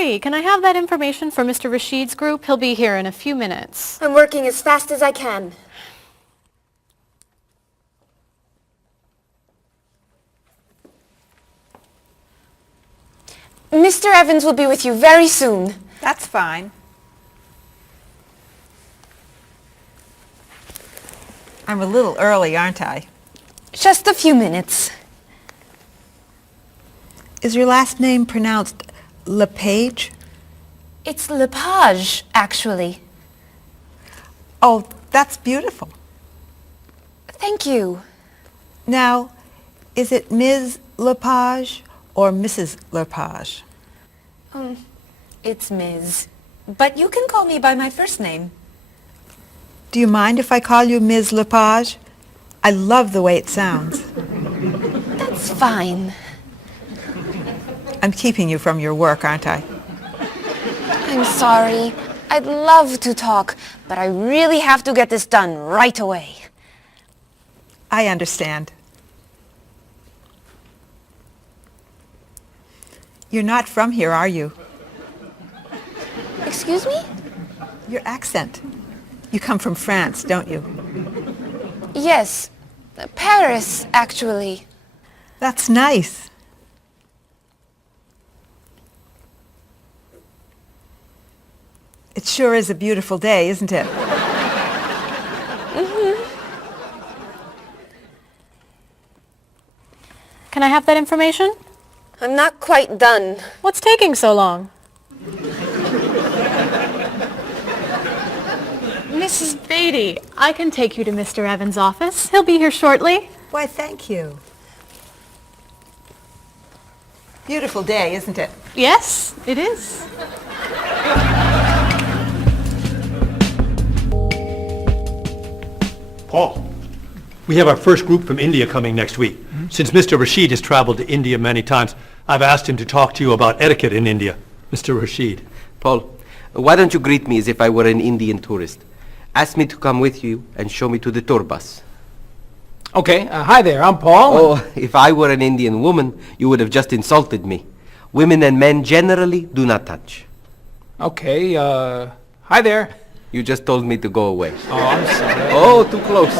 Marie, can I have that information for Mr. Rashid's group? He'll be here in a few minutes. I'm working as fast as I can. Mr. Evans will be with you very soon. That's fine. I'm a little early, aren't I? Just a few minutes. Is your last name pronounced LePage? It's Lepage, actually. Oh, that's beautiful. Thank you. Now, is it Ms. Lepage or Mrs. Lepage? It's Ms. But you can call me by my first name. Do you mind if I call you Ms. Lepage? I love the way it sounds. That's fine. I'm keeping you from your work, aren't I? I'm sorry. I'd love to talk, but I really have to get this done right away. I understand. You're not from here, are you? Excuse me? Your accent. You come from France, don't you? Yes. Paris, actually. That's nice. It sure is a beautiful day, isn't it? Can I have that information? I'm not quite done. What's taking so long? Mrs. Beatty, I can take you to Mr. Evans' office. He'll be here shortly. Why, thank you. Beautiful day, isn't it? Yes, it is. Paul, we have our first group from India coming next week. Since Mr. Rashid has traveled to India many times, I've asked him to talk to you about etiquette in India. Mr. Rashid. Paul, why don't you greet me as if I were an Indian tourist? Ask me to come with you and show me to the tour bus. Okay, hi there, I'm Paul. Oh, if I were an Indian woman, you would have just insulted me. Women and men generally do not touch. Okay, hi there. You just told me to go away. Oh, I'm sorry. Oh, too close.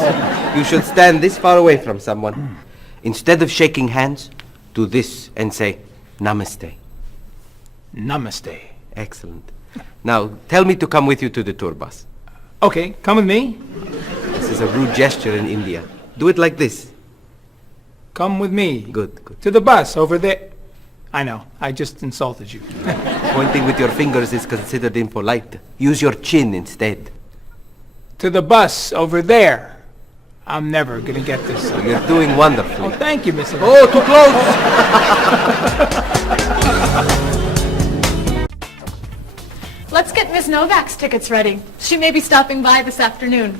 You should stand this far away from someone. Instead of shaking hands, do this and say, Namaste. Namaste. Excellent. Now, tell me to come with you to the tour bus. Okay, come with me. This is a rude gesture in India. Do it like this. Come with me. Good, good. To the bus over there. I know, I just insulted you. Pointing with your fingers is considered impolite. Use your chin instead. To the bus over there. I'm never gonna get this. You're doing wonderfully. Oh, thank you, Mr. Oh, too close! Let's get Ms. Novak's tickets ready. She may be stopping by this afternoon.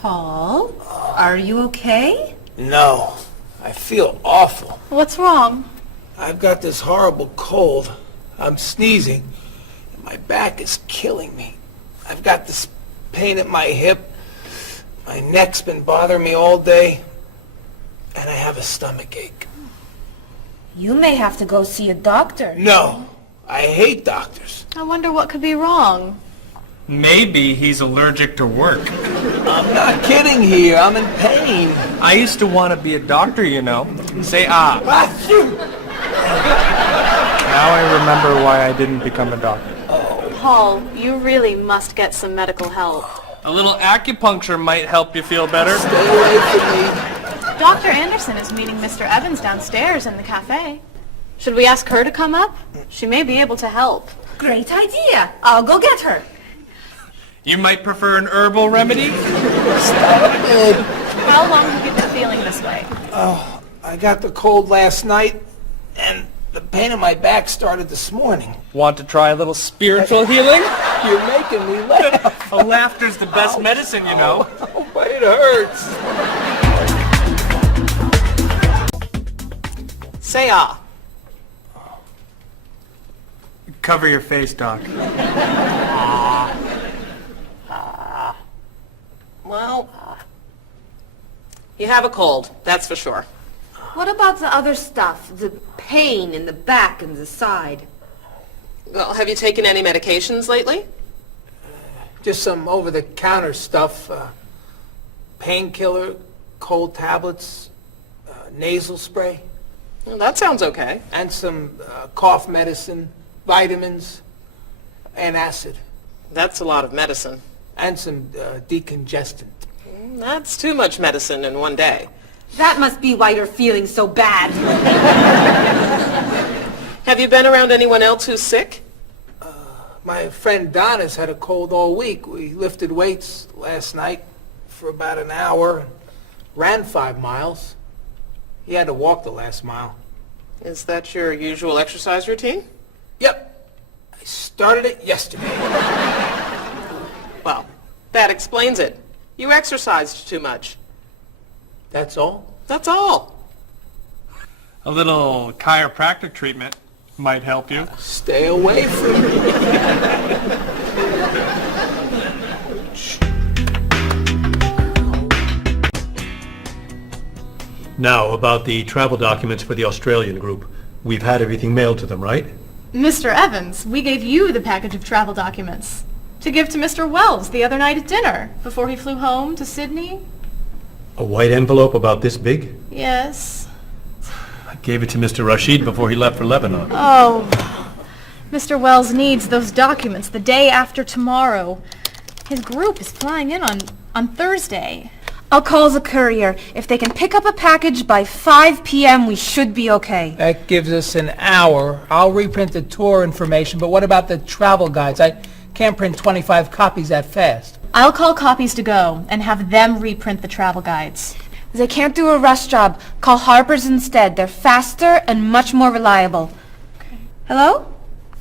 Paul, are you okay? No, I feel awful. What's wrong? I've got this horrible cold. I'm sneezing, and my back is killing me. I've got this pain at my hip. My neck's been bothering me all day, and I have a stomach ache. You may have to go see a doctor. No, I hate doctors. I wonder what could be wrong. Maybe he's allergic to work. I'm not kidding here. I'm in pain. I used to want to be a doctor, you know. Say ah. Achoo! Now I remember why I didn't become a doctor. Paul, you really must get some medical help. A little acupuncture might help you feel better. Stay away from me. Dr. Anderson is meeting Mr. Evans downstairs in the cafe. Should we ask her to come up? She may be able to help. Great idea. I'll go get her. You might prefer an herbal remedy? Stop it. How long have you been feeling this way? Oh, I got the cold last night, and the pain in my back started this morning. Want to try a little spiritual healing? You're making me laugh. Oh, laughter's the best medicine, you know. Oh, but it hurts. Say ah. Cover your face, Doc. Well, you have a cold, that's for sure. What about the other stuff? The pain in the back and the side? Well, have you taken any medications lately? Just some over-the-counter stuff. Painkiller, cold tablets, nasal spray. Well, that sounds okay. And some cough medicine, vitamins, and acid. That's a lot of medicine. And some decongestant. That's too much medicine in one day. That must be why you're feeling so bad. Have you been around anyone else who's sick? My friend Donna's had a cold all week. We lifted weights last night for about an hour, ran 5 miles. He had to walk the last mile. Is that your usual exercise routine? Yep. I started it yesterday. Well, that explains it. You exercised too much. That's all? That's all. A little chiropractic treatment might help you. Stay away from me. Now, about the travel documents for the Australian group. We've had everything mailed to them, right? Mr. Evans, we gave you the package of travel documents to give to Mr. Wells the other night at dinner before he flew home to Sydney. A white envelope about this big? Yes. I gave it to Mr. Rashid before he left for Lebanon. Oh, Mr. Wells needs those documents the day after tomorrow. His group is flying in on Thursday. I'll call the courier. If they can pick up a package by 5 p.m., we should be okay. That gives us an hour. I'll reprint the tour information, but what about the travel guides? I can't print 25 copies that fast. I'll call Copies to Go and have them reprint the travel guides. They can't do a rush job. Call Harper's instead. They're faster and much more reliable. Okay. Hello?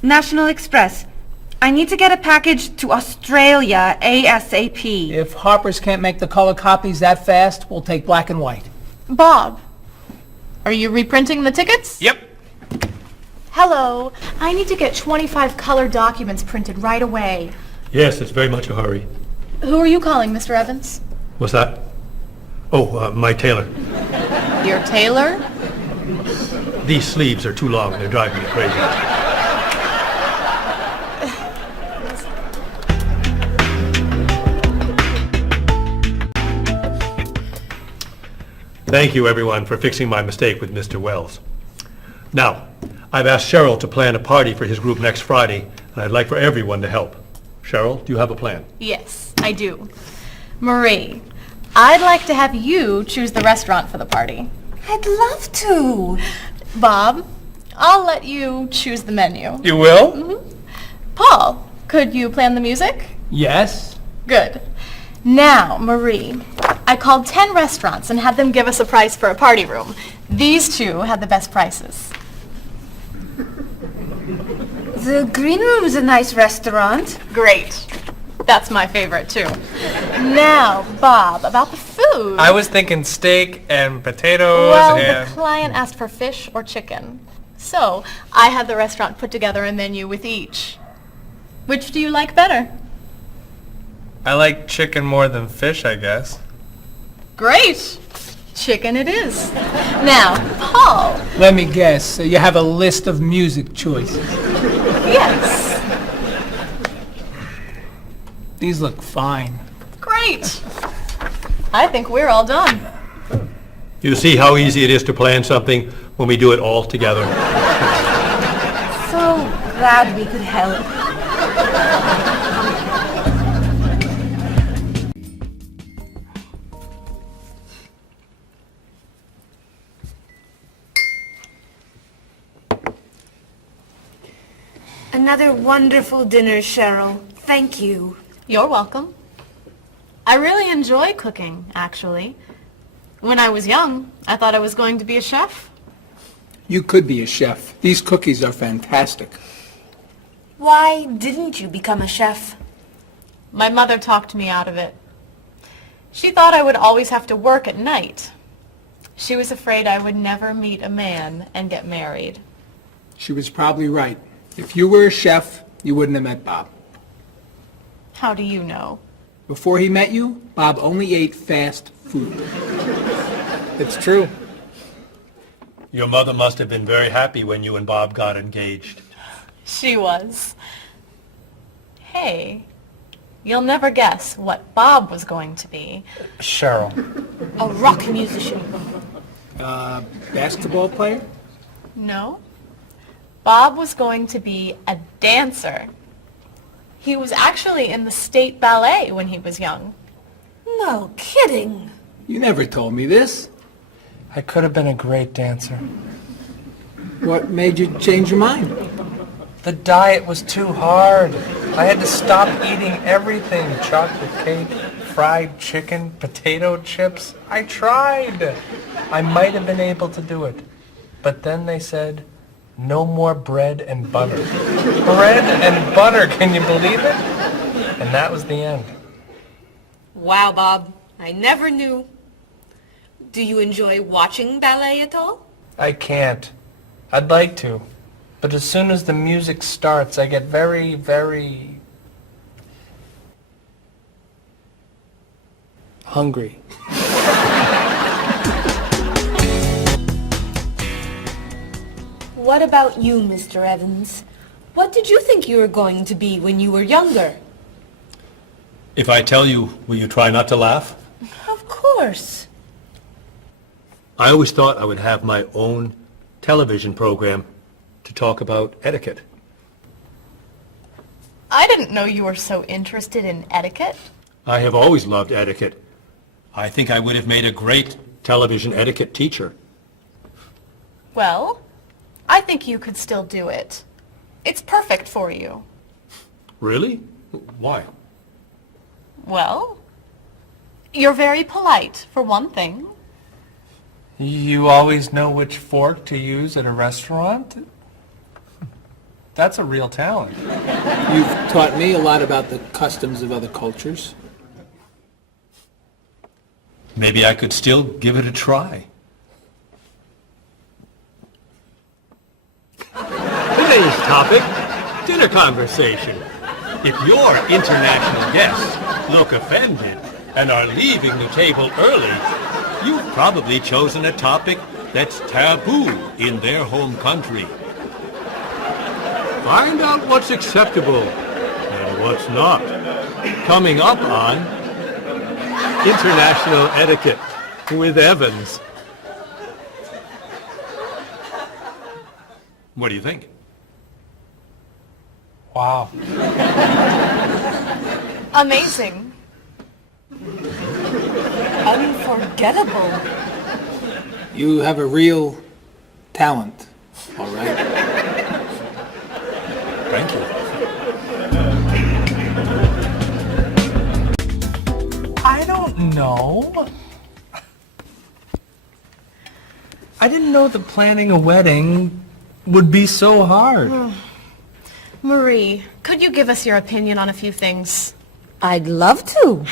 National Express. I need to get a package to Australia ASAP. If Harper's can't make the color copies that fast, we'll take black and white. Bob, are you reprinting the tickets? Yep. Hello. I need to get 25 color documents printed right away. Yes, it's very much a hurry. Who are you calling, Mr. Evans? What's that? Oh, my tailor. Your tailor? These sleeves are too long and they're driving me crazy. Thank you, everyone, for fixing my mistake with Mr. Wells. Now, I've asked Cheryl to plan a party for his group next Friday, and I'd like for everyone to help. Cheryl, do you have a plan? Yes, I do. Marie, I'd like to have you choose the restaurant for the party. I'd love to. Bob, I'll let you choose the menu. You will? Mm-hmm. Paul, could you plan the music? Yes? Good. Now, Marie, I called 10 restaurants and had them give us a price for a party room. These two had the best prices. The Green Room's a nice restaurant. Great. That's my favorite, too. Now, Bob, about the food. I was thinking steak and potatoes Well, and... the client asked for fish or chicken. So, I had the restaurant put together a menu with each. Which do you like better? I like chicken more than fish, I guess. Great. Chicken it is. Now, Paul. Let me guess. You have a list of music choices. Yes. These look fine. Great. I think we're all done. You see how easy it is to plan something when we do it all together? So glad we could help. Another wonderful dinner, Cheryl. Thank you. You're welcome. I really enjoy cooking, actually. When I was young, I thought I was going to be a chef. You could be a chef. These cookies are fantastic. Why didn't you become a chef? My mother talked me out of it. She thought I would always have to work at night. She was afraid I would never meet a man and get married. She was probably right. If you were a chef, you wouldn't have met Bob. How do you know? Before he met you, Bob only ate fast food. It's true. Your mother must have been very happy when you and Bob got engaged. She was. Hey, you'll never guess what Bob was going to be. Cheryl. A rock musician. Basketball player? No. Bob was going to be a dancer. He was actually in the state ballet when he was young. No kidding. You never told me this. I could have been a great dancer. What made you change your mind? The diet was too hard. I had to stop eating everything. Chocolate cake, fried chicken, potato chips. I tried. I might have been able to do it. But then they said, no more bread and butter. Bread and butter, can you believe it? And that was the end. Wow, Bob. I never knew. Do you enjoy watching ballet at all? I can't. I'd like to. But as soon as the music starts, I get very, very hungry. What about you, Mr. Evans? What did you think you were going to be when you were younger? If I tell you, will you try not to laugh? Of course. I always thought I would have my own television program to talk about etiquette. I didn't know you were so interested in etiquette. I have always loved etiquette. I think I would have made a great television etiquette teacher. Well, I think you could still do it. It's perfect for you. Really? Why? Well, you're very polite, for one thing. You always know which fork to use at a restaurant? That's a real talent. You've taught me a lot about the customs of other cultures. Maybe I could still give it a try. Today's topic, dinner conversation. If your international guests look offended and are leaving the table early, you've probably chosen a topic that's taboo in their home country. Find out what's acceptable and what's not. Coming up on International Etiquette with Evans. What do you think? Wow. Amazing. Unforgettable. You have a real talent, all right? Thank you. I don't know. I didn't know that planning a wedding would be so hard. Marie, could you give us your opinion on a few things? I'd love to.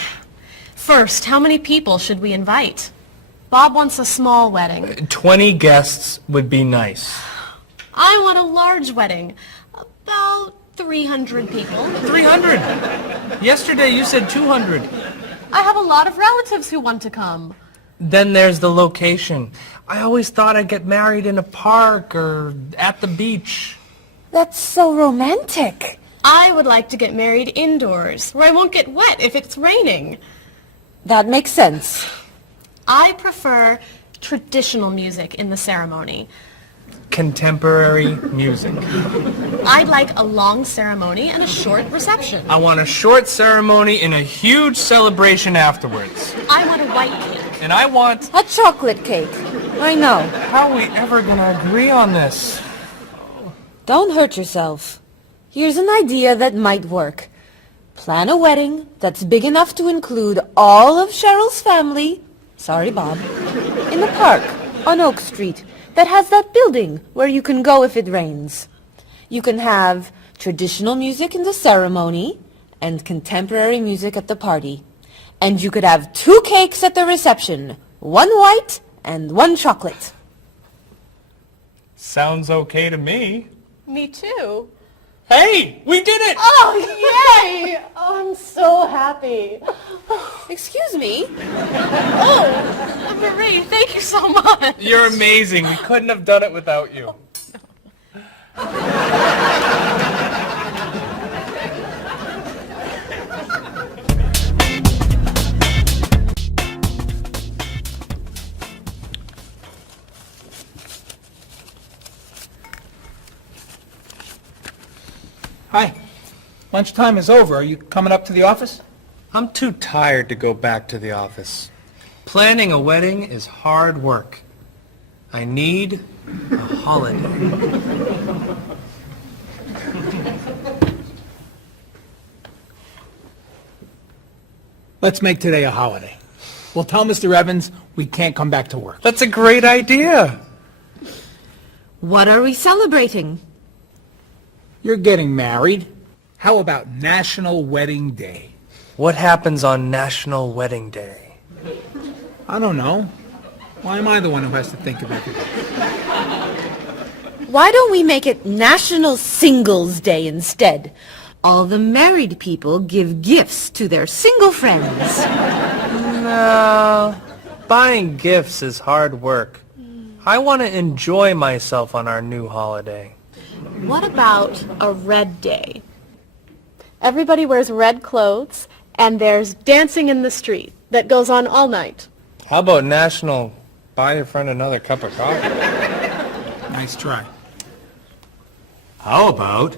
First, how many people should we invite? Bob wants a small wedding. 20 guests would be nice. I want a large wedding. About 300 people. 300! Yesterday you said 200. I have a lot of relatives who want to come. Then there's the location. I always thought I'd get married in a park or at the beach. That's so romantic. I would like to get married indoors, where I won't get wet if it's raining. That makes sense. I prefer traditional music in the ceremony. Contemporary music. I'd like a long ceremony and a short reception. I want a short ceremony and a huge celebration afterwards. I want a white cake. And I want... A chocolate cake. I know. How are we ever gonna agree on this? Don't hurt yourself. Here's an idea that might work. Plan a wedding that's big enough to include all of Cheryl's family, sorry Bob, in a park on Oak Street that has that building where you can go if it rains. You can have traditional music in the ceremony and contemporary music at the party. And you could have 2 cakes at the reception, 1 white and 1 chocolate. Sounds okay to me. Me too. Hey, we did it! Oh, yay! Oh, I'm so happy. happy. Excuse me? Oh, Marie, thank you so much. You're amazing. We couldn't have done it without you. Hi. Lunchtime is over. Are you coming up to the office? I'm too tired to go back to the office. Planning a wedding is hard work. I need a holiday. Let's make today a holiday. We'll tell Mr. Evans we can't come back to work. That's a great idea. What are we celebrating? You're getting married. How about National Wedding Day? What happens on National Wedding Day? I don't know. Why am I the one who has to think of everything? Why don't we make it National Singles Day instead? All the married people give gifts to their single friends. No, buying gifts is hard work. I want to enjoy myself on our new holiday. What about a red day? Everybody wears red clothes, and there's dancing in the street that goes on all night. How about National Buy Your Friend Another Cup of Coffee? Nice try. How about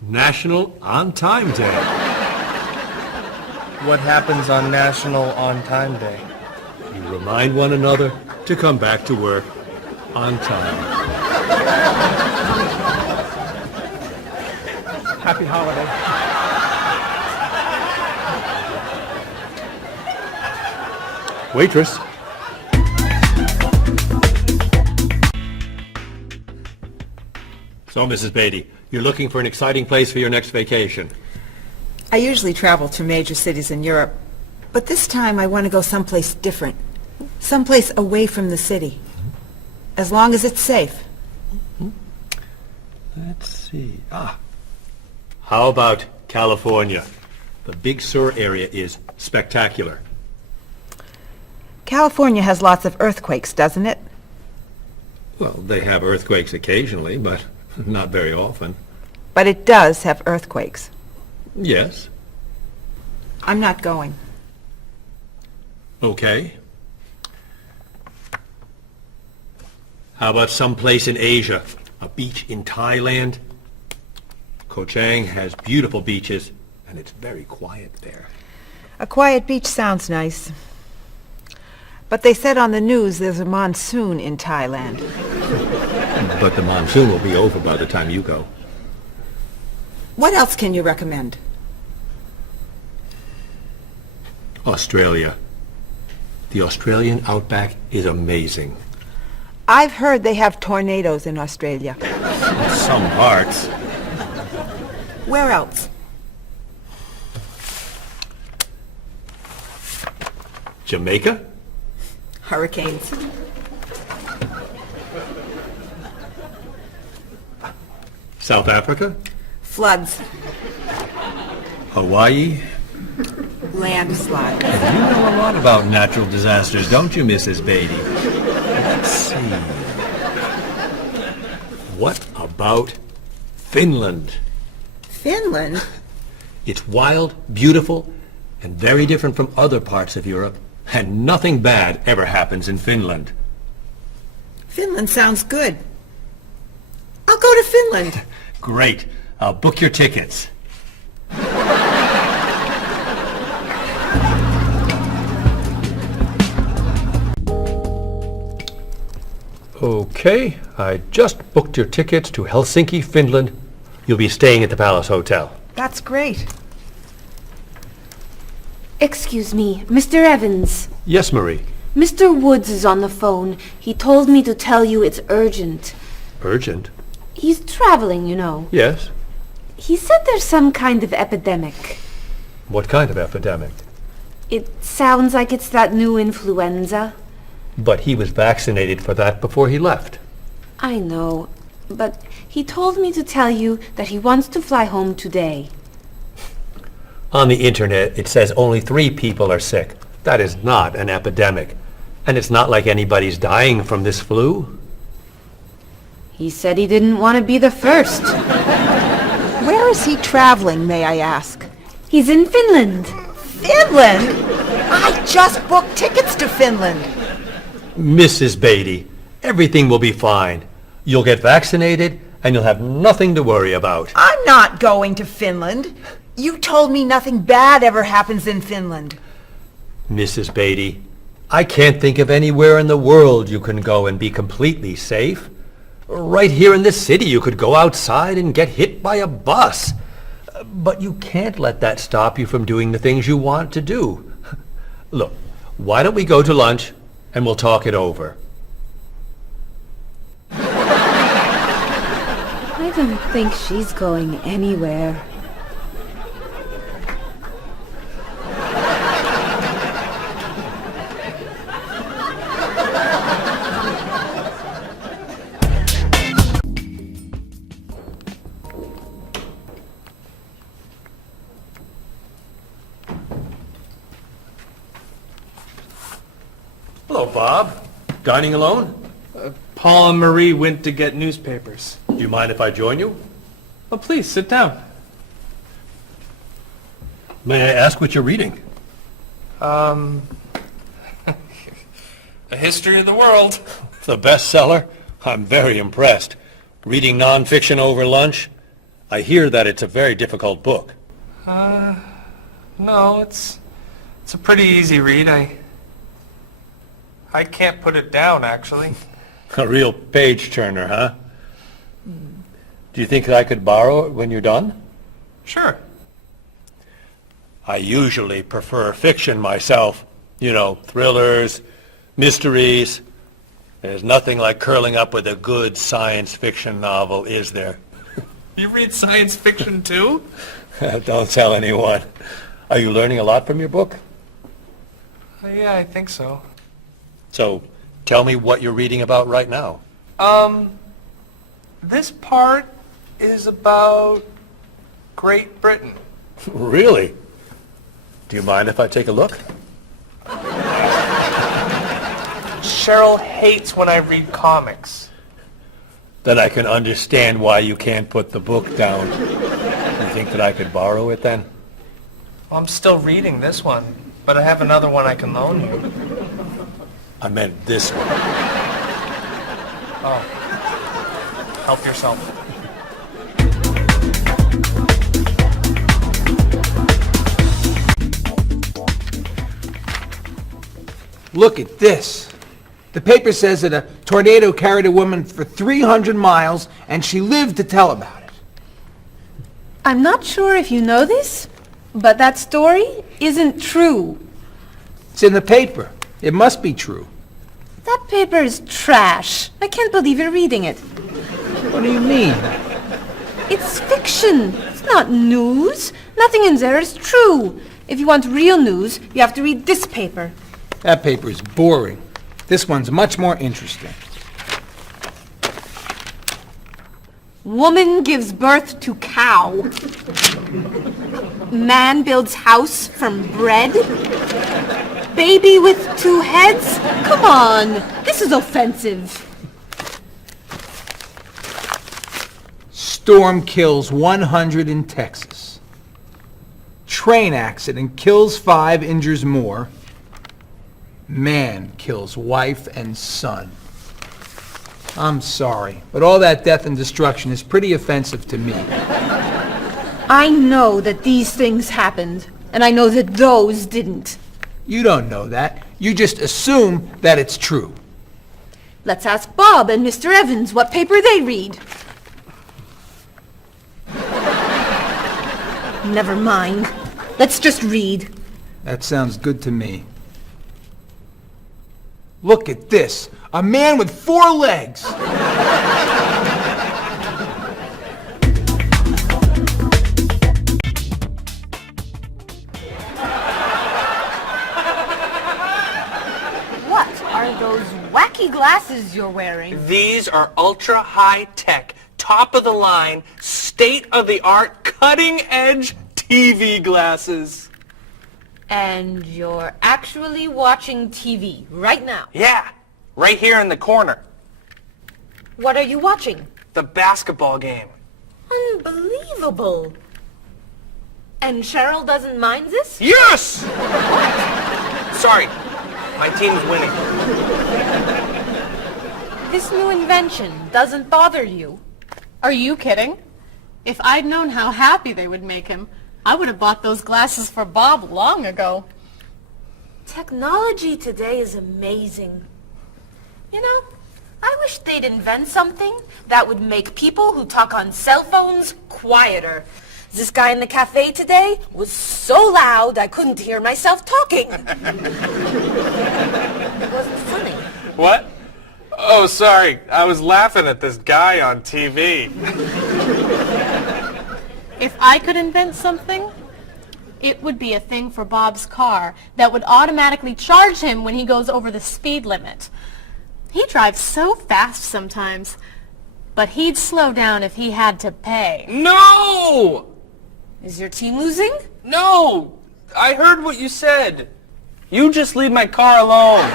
National On Time Day? What happens on National On Time Day? You remind one another to come back to work on time. Happy holiday. Waitress. So, Mrs. Beatty, you're looking for an exciting place for your next vacation. I usually travel to major cities in Europe, but this time I want to go someplace different. Someplace away from the city. As long as it's safe. Let's see. How about California? The Big Sur area is spectacular. California has lots of earthquakes, doesn't it? Well, they have earthquakes occasionally, but not very often. But it does have earthquakes. Yes. I'm not going. Okay. How about someplace in Asia? A beach in Thailand? Koh Chang has beautiful beaches, and it's very quiet there. A quiet beach sounds nice. But they said on the news there's a monsoon in Thailand. But the monsoon will be over by the time you go. What else can you recommend? Australia. The Australian outback is amazing. I've heard they have tornadoes in Australia. In some parts. Where else? Jamaica? Hurricanes. South Africa? Floods. Hawaii? Landslides. You know a lot about natural disasters, don't you, Mrs. Beatty? Let's see. What about Finland? Finland? It's wild, beautiful, and very different from other parts of Europe, and nothing bad ever happens in Finland. Finland sounds good. I'll go to Finland. Great. I'll book your tickets. Okay, I just booked your tickets to Helsinki, Finland. You'll be staying at the Palace Hotel. That's great. Excuse me, Mr. Evans. Yes, Marie. Mr. Woods is on the phone. He told me to tell you it's urgent. Urgent? He's traveling, you know. Yes. He said there's some kind of epidemic. What kind of epidemic? It sounds like it's that new influenza. But he was vaccinated for that before he left. I know, but he told me to tell you that he wants to fly home today. On the internet, it says only 3 people are sick. That is not an epidemic. And it's not like anybody's dying from this flu. He said he didn't want to be the first. Where is he traveling, may I ask? He's in Finland. Finland? I just booked tickets to Finland. Mrs. Beatty, everything will be fine. You'll get vaccinated, and you'll have nothing to worry about. I'm not going to Finland. You told me nothing bad ever happens in Finland. Mrs. Beatty, I can't think of anywhere in the world you can go and be completely safe. Right here in this city, you could go outside and get hit by a bus. But you can't let that stop you from doing the things you want to do. Look, why don't we go to lunch and we'll talk it over? I don't think she's going anywhere. Hello, Bob. Dining alone? Paul and Marie went to get newspapers. Do you mind if I join you? Oh, please, sit down. May I ask what you're reading? A history of the world. The bestseller? I'm very impressed. Reading nonfiction over lunch? I hear that it's a very difficult book. No, it's a pretty easy read. I can't put it down, actually. A real page-turner, huh? Do you think I could borrow it when you're done? Sure. I usually prefer fiction myself. You know, thrillers, mysteries. There's nothing like curling up with a good science fiction novel, is there? You read science fiction, too? Don't tell anyone. Are you learning a lot from your book? Yeah, I think so. So, tell me what you're reading about right now. This part is about Great Britain. Really? Do you mind if I take a look? Cheryl hates when I read comics. Then I can understand why you can't put the book down. You think that I could borrow it then? Well, I'm still reading this one, but I have another one I can loan you. I meant this one. Oh. Help yourself. Look at this. The paper says that a tornado carried a woman for 300 miles, and she lived to tell about it. I'm not sure if you know this, but that story isn't true. It's in the paper. It must be true. That paper is trash. I can't believe you're reading it. What do you mean? It's fiction. It's not news. Nothing in there is true. If you want real news, you have to read this paper. That paper is boring. This one's much more interesting. Woman gives birth to cow. Man builds house from bread. Baby with 2 heads? Come on, this is offensive. Storm kills 100 in Texas. Train accident kills 5, injures more. Man kills wife and son. I'm sorry, but all that death and destruction is pretty offensive to me. I know that these things happened, and I know that those didn't. You don't know that. You just assume that it's true. Let's ask Bob and Mr. Evans what paper they read. Never mind. Let's just read. That sounds good to me. Look at this. A man with 4 legs. What are those wacky glasses you're wearing? These are ultra high tech, top of the line, state of the art, cutting edge TV glasses. And you're actually watching TV right now. Yeah, right here in the corner. What are you watching? The basketball game. Unbelievable. And Cheryl doesn't mind this? Yes! Sorry, my team's winning. This new invention doesn't bother you. Are you kidding? If I'd known how happy they would make him, I would have bought those glasses for Bob long ago. Technology today is amazing. You know, I wish they'd invent something that would make people who talk on cell phones quieter. This guy in the cafe today was so loud I couldn't hear myself talking. It wasn't funny. What? Oh, sorry. I was laughing at this guy on TV. If I could invent something, it would be a thing for Bob's car that would automatically charge him when he goes over the speed limit. He drives so fast sometimes, but he'd slow down if he had to pay. No! Is your team losing? No! I heard what you said. You just leave my car alone.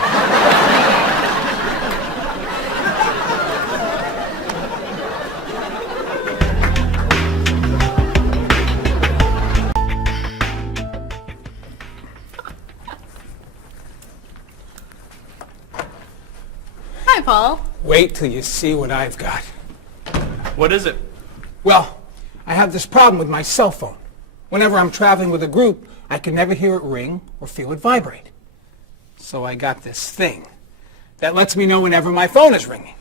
Hi, Paul. Wait till you see what I've got. What is it? Well, I have this problem with my cell phone. Whenever I'm traveling with a group, I can never hear it ring or feel it vibrate. So I got this thing that lets me know whenever my phone is ringing.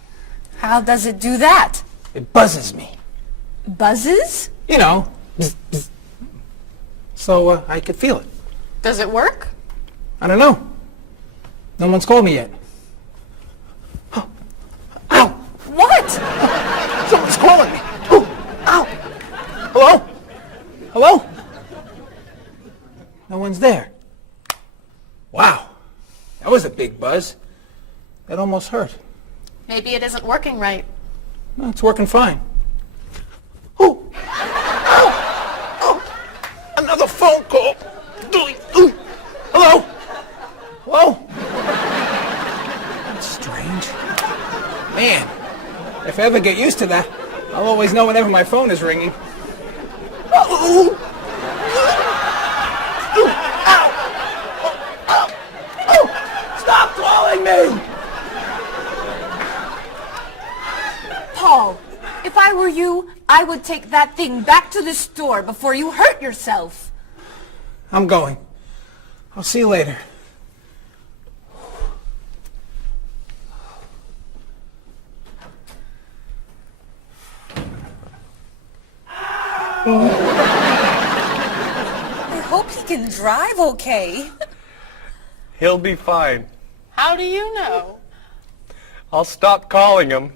How does it do that? It buzzes me. Buzzes? You know, bzz, bzz. So I could feel it. Does it work? I don't know. No one's called me yet. Ow! What? Someone's calling me. Ooh, ow! Hello? Hello? No one's there. Wow. That was a big buzz. That almost hurt. Maybe it isn't working right. No, it's working fine. Ooh! Ow! Oh! Another phone call. Ooh. Hello? Hello? That's strange. Man, if I ever get used to that, I'll always know whenever my phone is ringing. Ooh. Ooh. Ow! Oh. Oh. Stop calling me! Paul, if I were you, I would take that thing back to the store before you hurt yourself. I'm going. I'll see you later. I hope he can drive okay. He'll be fine. How do you know? I'll stop calling him.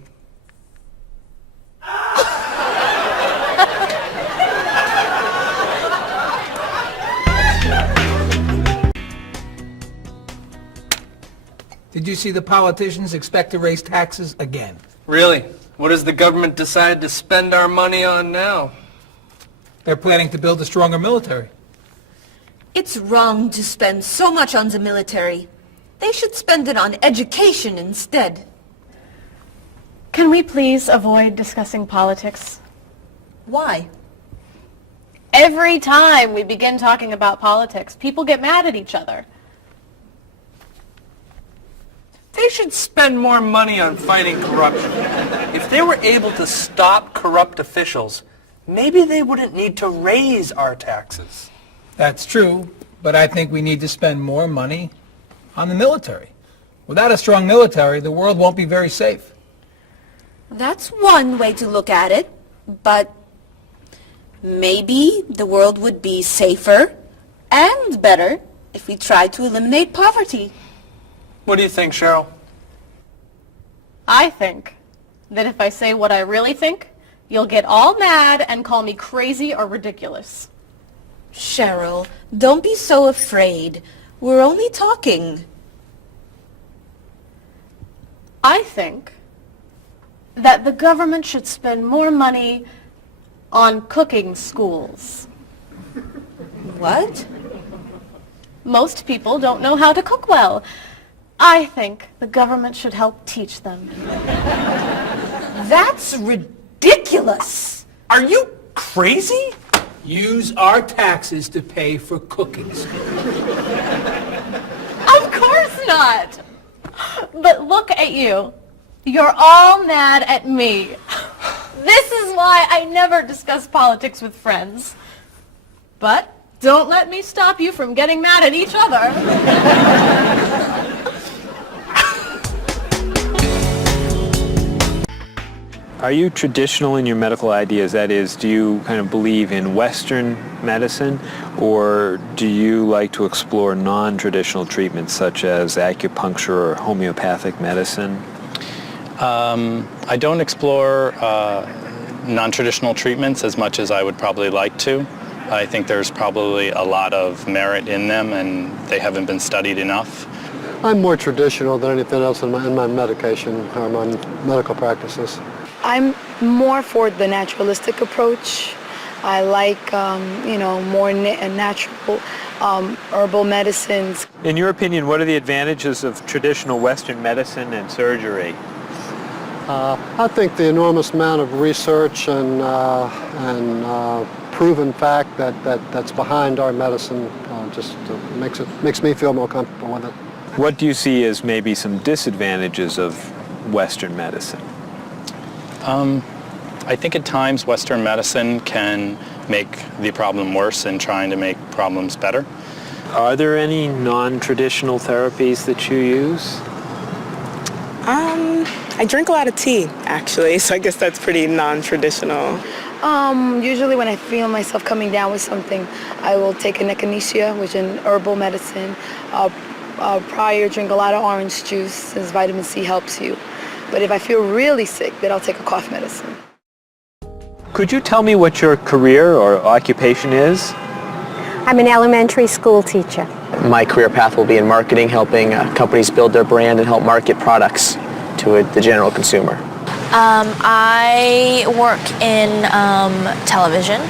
Did you see the politicians expect to raise taxes again? Really? What has the government decided to spend our money on now? They're planning to build a stronger military. It's wrong to spend so much on the military. They should spend it on education instead. Can we please avoid discussing politics? Why? Every time we begin talking about politics, people get mad at each other. They should spend more money on fighting corruption. If they were able to stop corrupt officials, maybe they wouldn't need to raise our taxes. That's true, but I think we need to spend more money on the military. Without a strong military, the world won't be very safe. That's one way to look at it, but maybe the world would be safer and better if we tried to eliminate poverty. What do you think, Cheryl? I think that if I say what I really think, you'll get all mad and call me crazy or ridiculous. Cheryl, don't be so afraid. We're only talking. I think that the government should spend more money on cooking schools. What? Most people don't know how to cook well. I think the government should help teach them. That's ridiculous! Are you crazy? Use our taxes to pay for cooking school. Of course not! But look at you. You're all mad at me. This is why I never discuss politics with friends. But don't let me stop you from getting mad at each other. Are you traditional in your medical ideas? That is, do you kind of believe in Western medicine, or do you like to explore non-traditional treatments such as acupuncture or homeopathic medicine? I don't explore non-traditional treatments as much as I would probably like to. I think there's probably a lot of merit in them, and they haven't been studied enough. I'm more traditional than anything else in my medication or my medical practices. I'm more for the naturalistic approach. I like, more natural herbal medicines. In your opinion, what are the advantages of traditional Western medicine and surgery? I think the enormous amount of research and proven fact that's behind our medicine just makes me feel more comfortable with it. What do you see as maybe some disadvantages of Western medicine? I think at times Western medicine can make the problem worse in trying to make problems better. Are there any non-traditional therapies that you use? I drink a lot of tea, actually, so I guess that's pretty non-traditional. Usually when I feel myself coming down with something, I will take an echinacea, which is an herbal medicine. Prior, drink a lot of orange juice, since vitamin C helps you. But if I feel really sick, then I'll take a cough medicine. Could you tell me what your career or occupation is? I'm an elementary school teacher. My career path will be in marketing, helping companies build their brand and help market products to the general consumer. I work in television,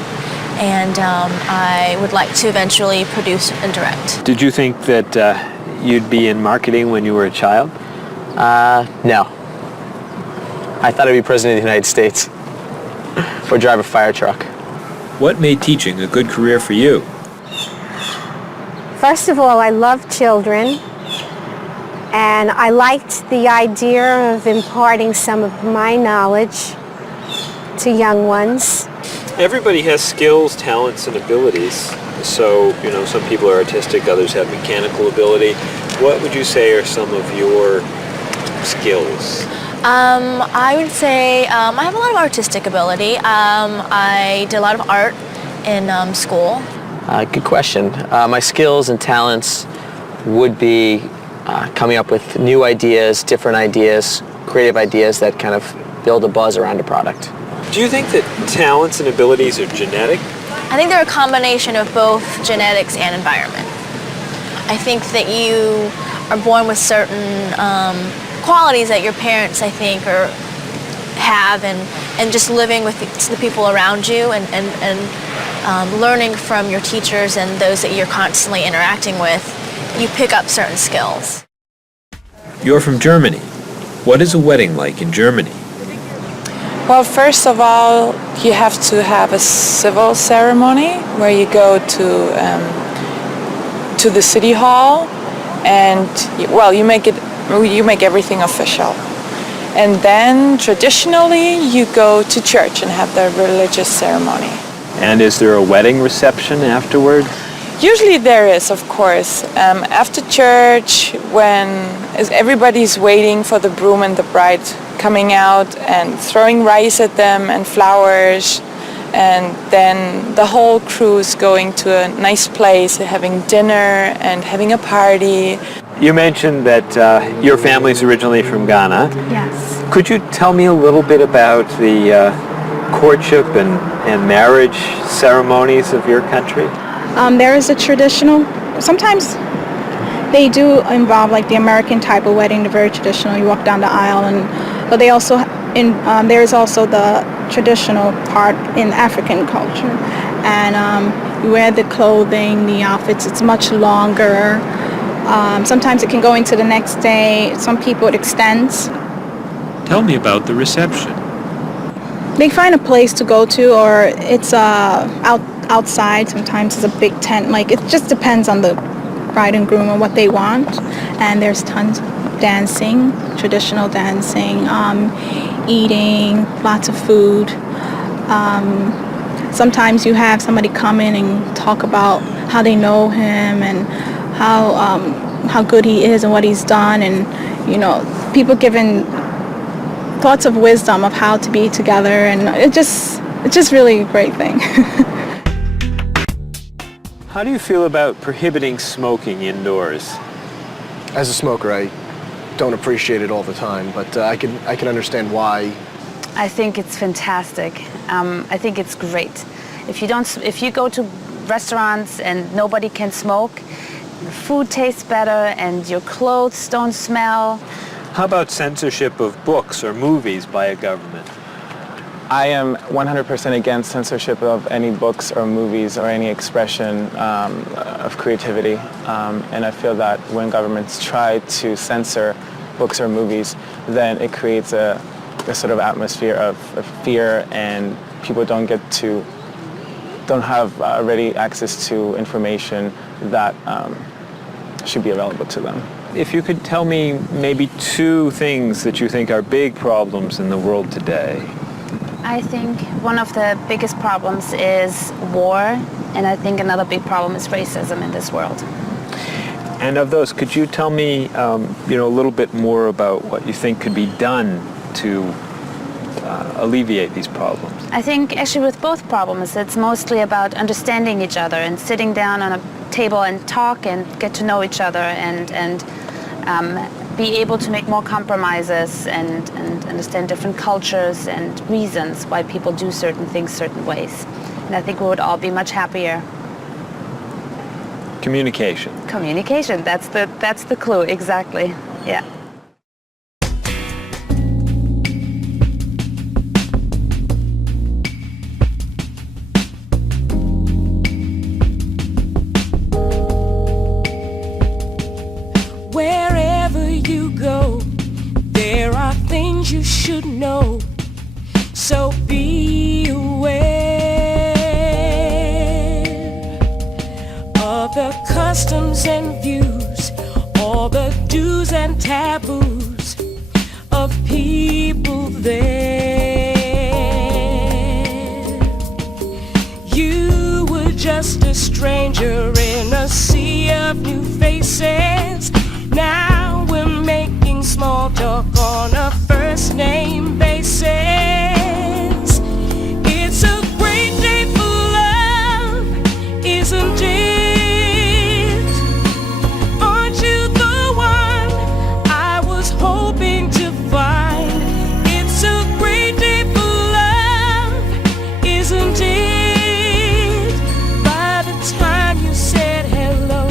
and I would like to eventually produce and direct. Did you think that you'd be in marketing when you were a child? No. I thought I'd be president of the United States or drive a fire truck. What made teaching a good career for you? First of all, I love children, and I liked the idea of imparting some of my knowledge to young ones. Everybody has skills, talents, and abilities. So, some people are artistic, others have mechanical ability. What would you say are some of your skills? I would say I have a lot of artistic ability. I did a lot of art in school. Good question. My skills and talents would be coming up with new ideas, different ideas, creative ideas that kind of build a buzz around a product. Do you think that talents and abilities are genetic? I think they're a combination of both genetics and environment. I think that you are born with certain qualities that your parents, I think, have, and just living with the people around you and learning from your teachers and those that you're constantly interacting with, you pick up certain skills. You're from Germany. What is a wedding like in Germany? Well, first of all, you have to have a civil ceremony where you go to the city hall, and you make everything official. And then traditionally you go to church and have the religious ceremony. And is there a wedding reception afterward? Usually there is, of course. After church, when everybody's waiting for the groom and the bride coming out and throwing rice at them and flowers, and then the whole crew is going to a nice place, having dinner and having a party. You mentioned that your family's originally from Ghana. Yes. Could you tell me a little bit about the courtship and marriage ceremonies of your country? There is a traditional, sometimes they do involve like the American type of wedding, the very traditional, you walk down the aisle, but they also, there is also the traditional part in African culture. And You wear the clothing, the outfits, it's much longer. Sometimes it can go into the next day. Some people it extends. Tell me about the reception. They find a place to go to, or it's outside. Sometimes it's a big tent. Like, it just depends on the bride and groom and what they want. And there's tons of dancing, traditional dancing, eating, lots of food. Sometimes you have somebody come in and talk about how they know him and how good he is and what he's done, and people giving thoughts of wisdom of how to be together, and it's just really a great thing. How do you feel about prohibiting smoking indoors? As a smoker, I don't appreciate it all the time, but I can understand why. I think it's fantastic. I think it's great. If you go to restaurants and nobody can smoke, the food tastes better and your clothes don't smell. How about censorship of books or movies by a government? I am 100% against censorship of any books or movies or any expression of creativity. And I feel that when governments try to censor books or movies, then it creates a sort of atmosphere of fear, and people don't have ready access to information that should be available to them. If you could tell me maybe 2 things that you think are big problems in the world today. I think one of the biggest problems is war, and I think another big problem is racism in this world. And of those, could you tell me a little bit more about what you think could be done to alleviate these problems? I think actually with both problems, it's mostly about understanding each other and sitting down on a table and talk and get to know each other and be able to make more compromises and understand different cultures and reasons why people do certain things certain ways. And I think we would all be much happier. Communication. Communication, that's the clue, exactly, yeah. Wherever you go, there are things you should know, so be aware of the customs and views, all the do's and taboos of people there. You were just a stranger in a sea of new faces. Now we're making small talk on a first name basis. It's a great day for love, isn't it? Aren't you the one I was hoping to find? It's a great day for love, isn't it? By the time you said hello,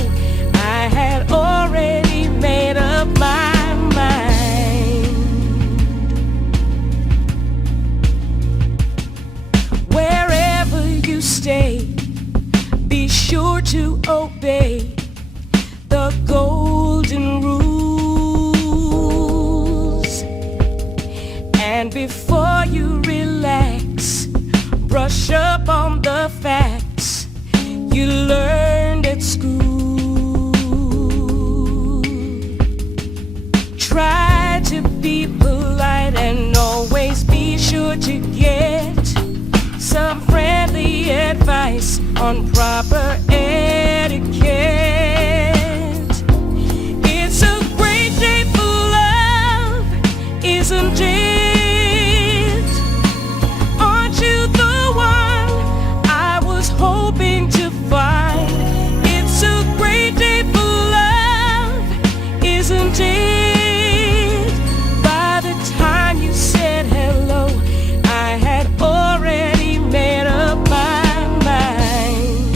I had already made up my mind. Wherever you stay, be sure to obey the golden rules. And before you relax, brush up on the facts you learned at school. Try to be polite and always be sure to get some friendly advice on proper etiquette. It's a great day for love, isn't it? Aren't you the one I was hoping to find? It's a great day for love, isn't it? By the time you said hello, I had already made up my mind.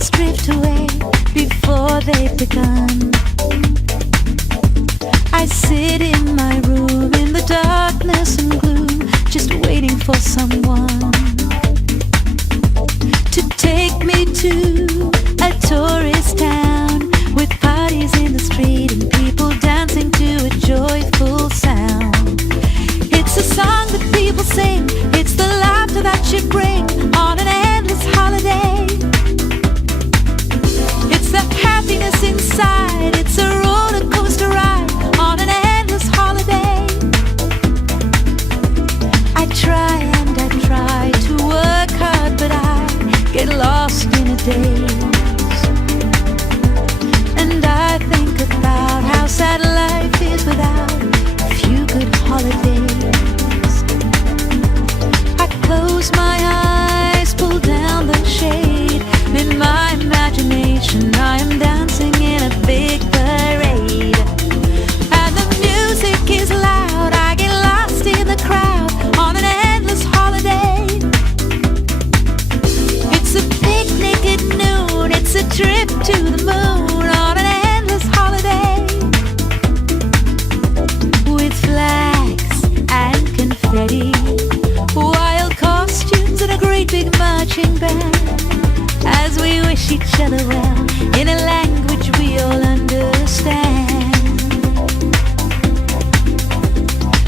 thoughts drift away before they've begun. I sit in my room in the darkness and gloom, just waiting for someone to take me to a tourist town with parties in the street and people dancing to a joyful sound. It's a song that people sing, it's the laughter that you bring on an endless holiday. It's the happiness inside, it's a roller coaster ride on an endless holiday. I try and I try to work hard, but I get lost in a daze. And I think about how sad life is without a few good holidays. I close my eyes, pull down the shade, and in my imagination I am dancing in a big parade. And the music is loud, I get lost in the crowd on an endless holiday. It's a picnic at noon, it's a trip to the moon on an endless holiday. With flags and confetti, wild costumes and a great big marching band, as we wish each other well in a language we all understand.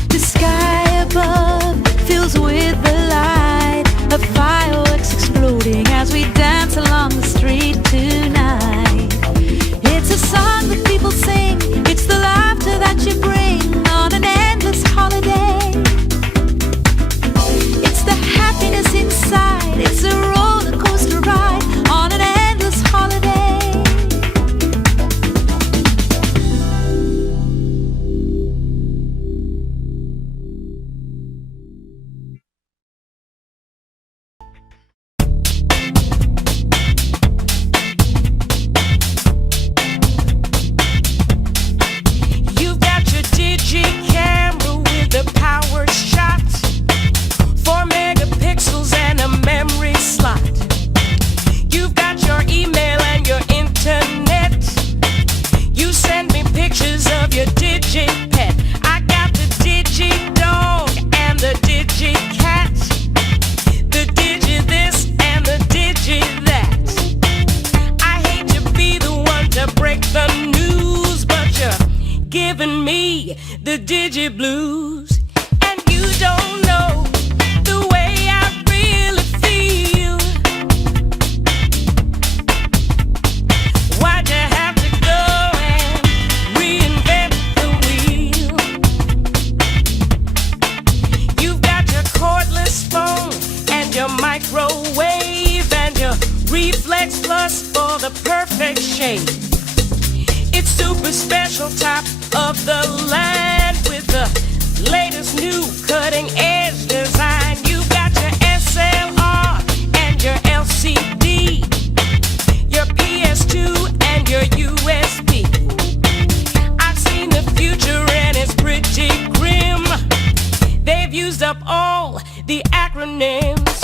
The sky above fills with the light of fireworks exploding as we dance along the street tonight. It's a song that people sing, it's the laughter that you bring on an endless holiday. It's the happiness inside, it's a roller coaster ride on an endless holiday. You've got your digi camera with a power shot, 4 megapixels and a memory slot. You've got your email and your internet. You send me pictures of your digi pet. I got the digi dog and the digi cat, the digi this and the digi that. I hate to be the one to break the news, but you're giving me the digi blues. And you don't know the way I really feel. Why'd you have to go and reinvent the wheel? You've got your cordless phone and your microwave and your reflex plus for the perfect shape. It's super special, top of the line with the latest new cutting edge design. You've got your SLR and your LCD, your PS2 and your USB. I've seen the future and it's pretty grim. They've used up all the acronyms,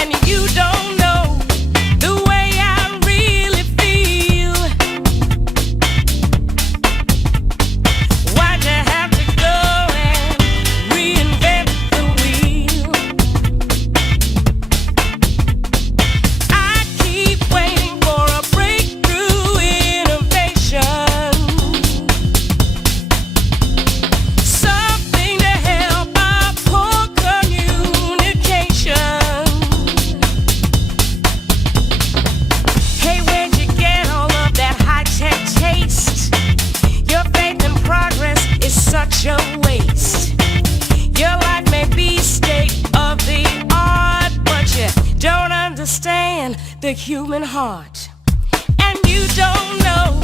and you don't know the way I really feel. Why'd you have to go and reinvent the wheel? I keep waiting for a breakthrough innovation, something to help our poor communication. Hey, where'd you get all of that high-tech taste? Your faith in progress is such a waste. Your life may be state of the art, but you don't understand the human heart. And you don't know